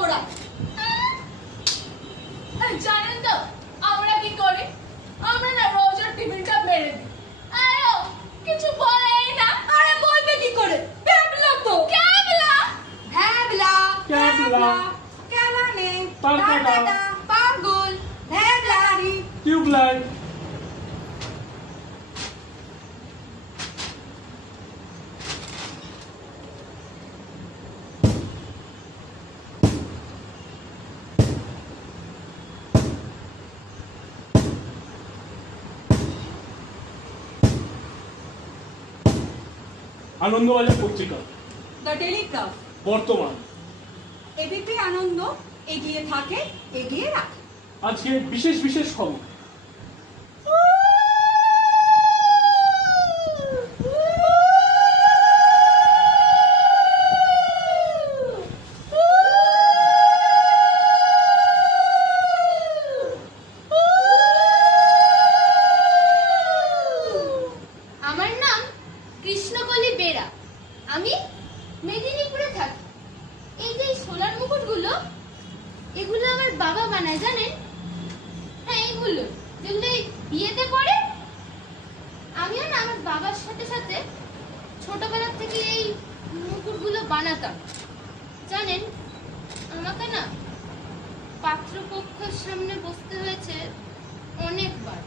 তোরা। জানেন তো আমরা কি করি? আমরা না রোজ টিফিন কাপ মেরে দিই। আরে ও কিছু বলেই না। আরে বলবে কি করে? ক্যাবলা তো ক্যাবলা ভ্যাবলা ক্যাবলা ক্যালা নেই পারকাটা পাগল ভ্যাবলারি টিউবলাইট আনন্দবাজার পত্রিকা দ্য টেলিগ্রাফ বর্তমান এবিপি আনন্দ এগিয়ে থাকে এগিয়ে রাখে। আজকে বিশেষ বিশেষ খবর। আমার নাম কৃষ্ণকলি বেরা। আমি মেদিনীপুরে থাকি। এই যে সোলার মুকুটগুলো, এগুলো আমার বাবা বানায়, জানেন? হ্যাঁ, এইগুলো যেগুলো এই বিয়েতে পরে। আমিও না আমার বাবার সাথে সাথে ছোটবেলা থেকে এই মুকুটগুলো বানাতাম। জানেন, আমাকে না পাত্রপক্ষের সামনে বসতে হয়েছে অনেকবার।